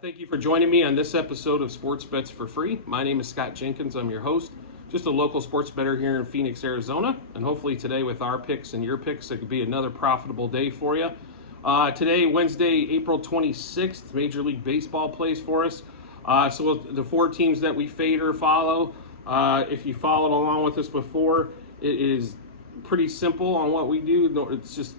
Thank you for joining me on this episode of Sports Bets for Free. My name is Scott Jenkins. I'm your host, just a local sports bettor here in Phoenix, Arizona. And hopefully today with our picks and your picks, it could be another profitable day for you. Today, Wednesday, April 26th, Major League Baseball plays for us. So the four teams that we fade or follow, if you followed along with us before, it is pretty simple on what we do. It's just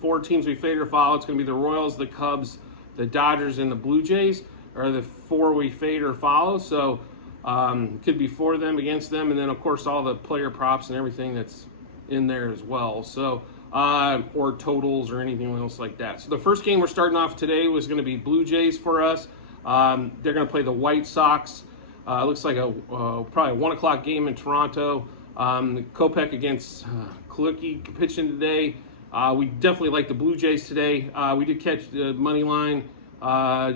four teams we fade or follow. It's going to be the Royals, the Cubs, the Dodgers, and the Blue Jays are the four we fade or follow. So could be for them, against them, and then of course all the player props and everything that's in there as well. So or totals or anything else like that. So the first game we're starting off today was going to be Blue Jays for us. They're going to play the White Sox. Looks like a probably a 1 o'clock game in Toronto. Kopech against Klucki pitching today. We definitely like the Blue Jays today. We did catch the money line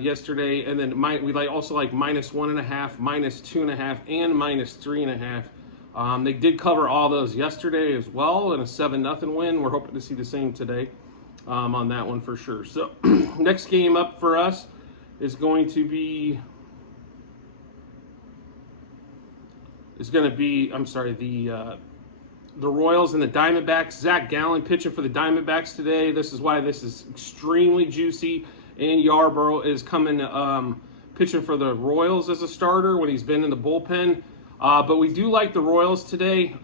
yesterday, and then we also like -1.5, -2.5, and -3.5. They did cover all those yesterday as well in a 7-0 win. We're hoping to see the same today on that one for sure. So next game up for us is going to be the Royals and the Diamondbacks. Zach Gallen pitching for the Diamondbacks today. This is why this is extremely juicy. And Yarborough is coming pitching for the Royals as a starter when he's been in the bullpen. But we do like the Royals today.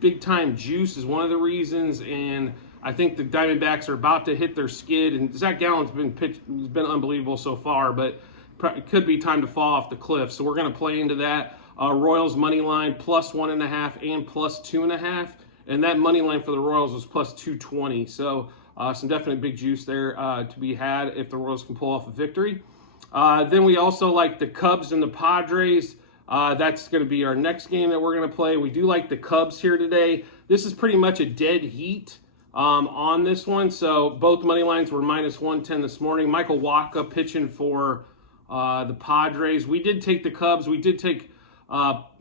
Big time juice is one of the reasons, and I think the Diamondbacks are about to hit their skid. And Zach Gallen's been unbelievable so far, but it could be time to fall off the cliff. So we're going to play into that. Royals money line +1.5 and +2.5, and that money line for the Royals was +220. So some definite big juice there to be had if the Royals can pull off a victory. Then we also like the Cubs and the Padres. That's going to be our next game that we're going to play. We do like the Cubs here today. This is pretty much a dead heat on this one. So both money lines were -110 this morning. Michael Wacha pitching for the Padres. We did take the Cubs. We did take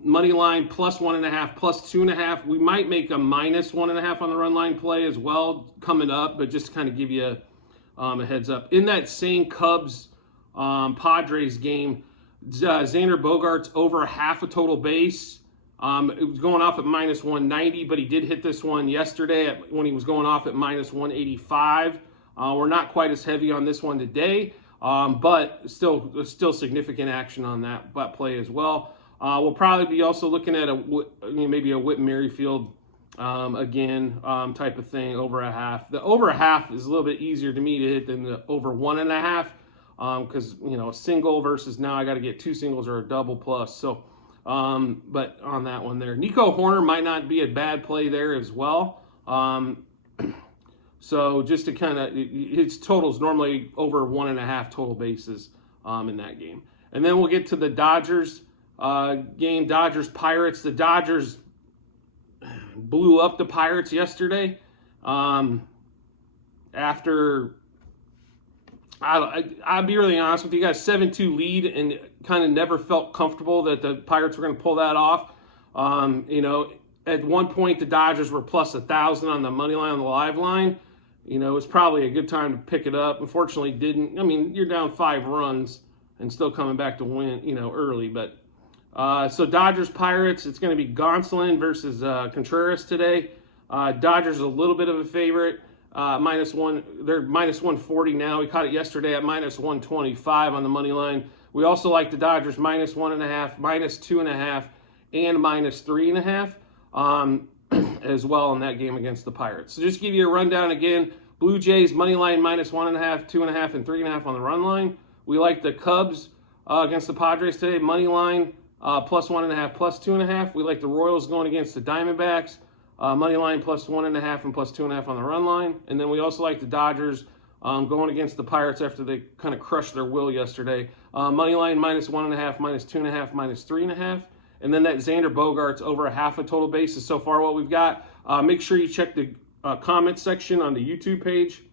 money line +1.5, +2.5. We might make a -1.5 on the run line play as well coming up, but just to kind of give you a heads up. In that same Cubs Padres game, Xander Bogaerts over half a total base. It was going off at -190, but he did hit this one yesterday when he was going off at -185. We're not quite as heavy on this one today, but still significant action on that play as well. We'll probably be also looking at maybe a Whit Merrifield again type of thing, over a half. The over a half is a little bit easier to me to hit than the over 1.5 because a single versus now I got to get two singles or a double plus. So, but on that one there, Nico Horner might not be a bad play there as well. So just to kind of, his totals normally over 1.5 total bases in that game. And then we'll get to the Dodgers game, Dodgers Pirates. The Dodgers blew up the Pirates yesterday. After I'll be really honest with you guys, 7-2 lead, and kind of never felt comfortable that the Pirates were going to pull that off. At one point the Dodgers were +1,000 on the money line on the live line. It was probably a good time to pick it up. Unfortunately, didn't. I mean, you're down 5 runs and still coming back to win, early, but. So Dodgers Pirates, it's going to be Gonsolin versus Contreras today. Dodgers a little bit of a favorite, -1. They're -140 now. We caught it yesterday at -125 on the money line. We also like the Dodgers -1.5, -2.5, and -3.5 as well in that game against the Pirates. So just to give you a rundown again: Blue Jays money line -1.5, 2.5, and 3.5 on the run line. We like the Cubs against the Padres today, money line +1.5, +2.5. We like the Royals going against the Diamondbacks, money line +1.5 and +2.5 on the run line. And then we also like the Dodgers going against the Pirates after they kind of crushed their will yesterday. Money line -1.5, -2.5, -3.5. And then that Xander Bogaerts over a half a total base is so far what we've got. Make sure you check the comment section on the YouTube page,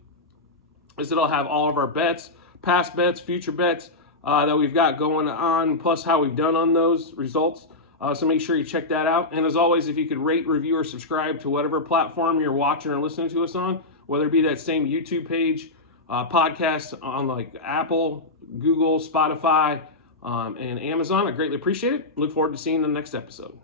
as it'll have all of our bets, past bets, future bets that we've got going on, plus how we've done on those results. So make sure you check that out. And as always, if you could rate, review, or subscribe to whatever platform you're watching or listening to us on, whether it be that same YouTube page podcasts on like Apple, Google, Spotify, and Amazon. I greatly appreciate it. Look forward to seeing you in the next episode.